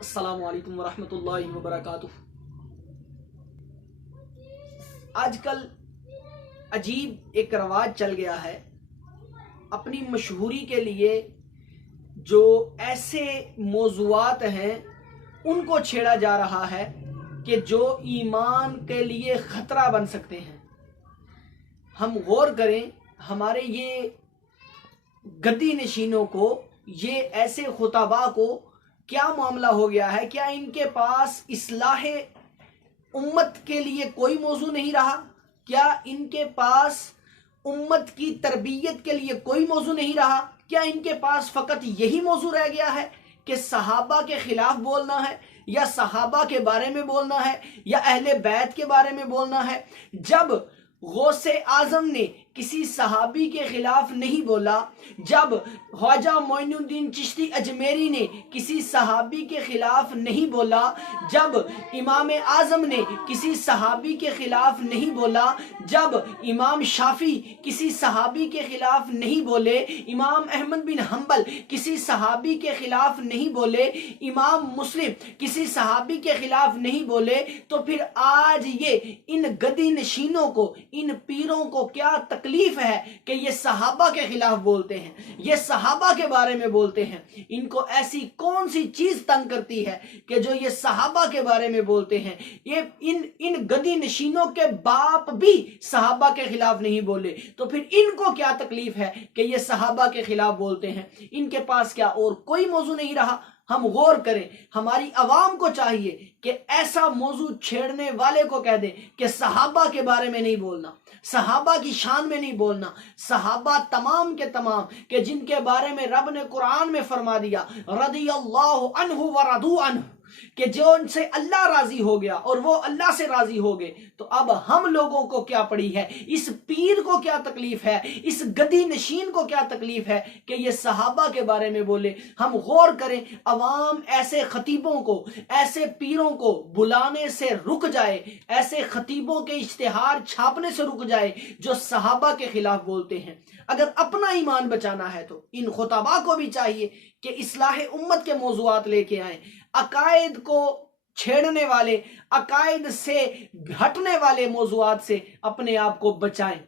السلام علیکم ورحمۃ اللہ وبرکاتہ۔ آج کل عجیب ایک رواج چل گیا ہے، اپنی مشہوری کے لیے جو ایسے موضوعات ہیں ان کو چھیڑا جا رہا ہے کہ جو ایمان کے لیے خطرہ بن سکتے ہیں۔ ہم غور کریں، ہمارے یہ گدی نشینوں کو، یہ ایسے خطباء کو کیا معاملہ ہو گیا ہے؟ کیا ان کے پاس اصلاح امت کے لیے کوئی موضوع نہیں رہا؟ کیا ان کے پاس امت کی تربیت کے لیے کوئی موضوع نہیں رہا؟ کیا ان کے پاس فقط یہی موضوع رہ گیا ہے کہ صحابہ کے خلاف بولنا ہے، یا صحابہ کے بارے میں بولنا ہے، یا اہل بیت کے بارے میں بولنا ہے؟ جب غوث اعظم نے کسی صحابی کے خلاف نہیں بولا، جب خواجہ معین الدین چشتی اجمیری نے کسی صحابی کے خلاف نہیں بولا، جب امام اعظم نے کسی صحابی کے خلاف نہیں بولا، جب امام شافعی کسی صحابی کے خلاف نہیں بولے، امام احمد بن حنبل کسی صحابی کے خلاف نہیں بولے، امام مسلم کسی صحابی کے خلاف نہیں بولے، تو پھر آج یہ ان گدی نشینوں کو، ان پیروں کو کیا تکلیف ہے کہ یہ صحابہ کے خلاف بولتے ہیں، یہ صحابہ کے بارے میں بولتے ہیں؟ ان کو ایسی کون سی چیز تنگ کرتی ہے کہ جو یہ صحابہ کے بارے میں بولتے ہیں؟ یہ ان گدی نشینوں کے باپ بھی صحابہ کے خلاف نہیں بولے، تو پھر ان کو کیا تکلیف ہے کہ یہ صحابہ کے خلاف بولتے ہیں؟ ان کے پاس کیا اور کوئی موضوع نہیں رہا؟ ہم غور کریں، ہماری عوام کو چاہیے کہ ایسا موضوع چھیڑنے والے کو کہہ دیں کہ صحابہ کے بارے میں نہیں بولنا، صحابہ کی شان میں نہیں بولنا۔ صحابہ تمام کے تمام کہ جن کے بارے میں رب نے قرآن میں فرما دیا رضی اللہ عنہ ورضوا عنہ، کہ جو ان سے اللہ راضی ہو گیا اور وہ اللہ سے راضی ہو گئے، تو اب ہم لوگوں کو کیا پڑی ہے؟ اس پیر کو کیا تکلیف ہے؟ اس گدی نشین کو کیا تکلیف ہے کہ یہ صحابہ کے بارے میں بولے؟ ہم غور کریں، عوام ایسے خطیبوں کو، ایسے پیروں کو بلانے سے رک جائے، ایسے خطیبوں کے اشتہار چھاپنے سے رک جائے جو صحابہ کے خلاف بولتے ہیں۔ اگر اپنا ایمان بچانا ہے تو ان خطباء کو بھی چاہیے کہ اصلاح امت کے موضوعات لے کے آئیں، عقائد کو چھیڑنے والے، عقائد سے ہٹنے والے موضوعات سے اپنے آپ کو بچائیں۔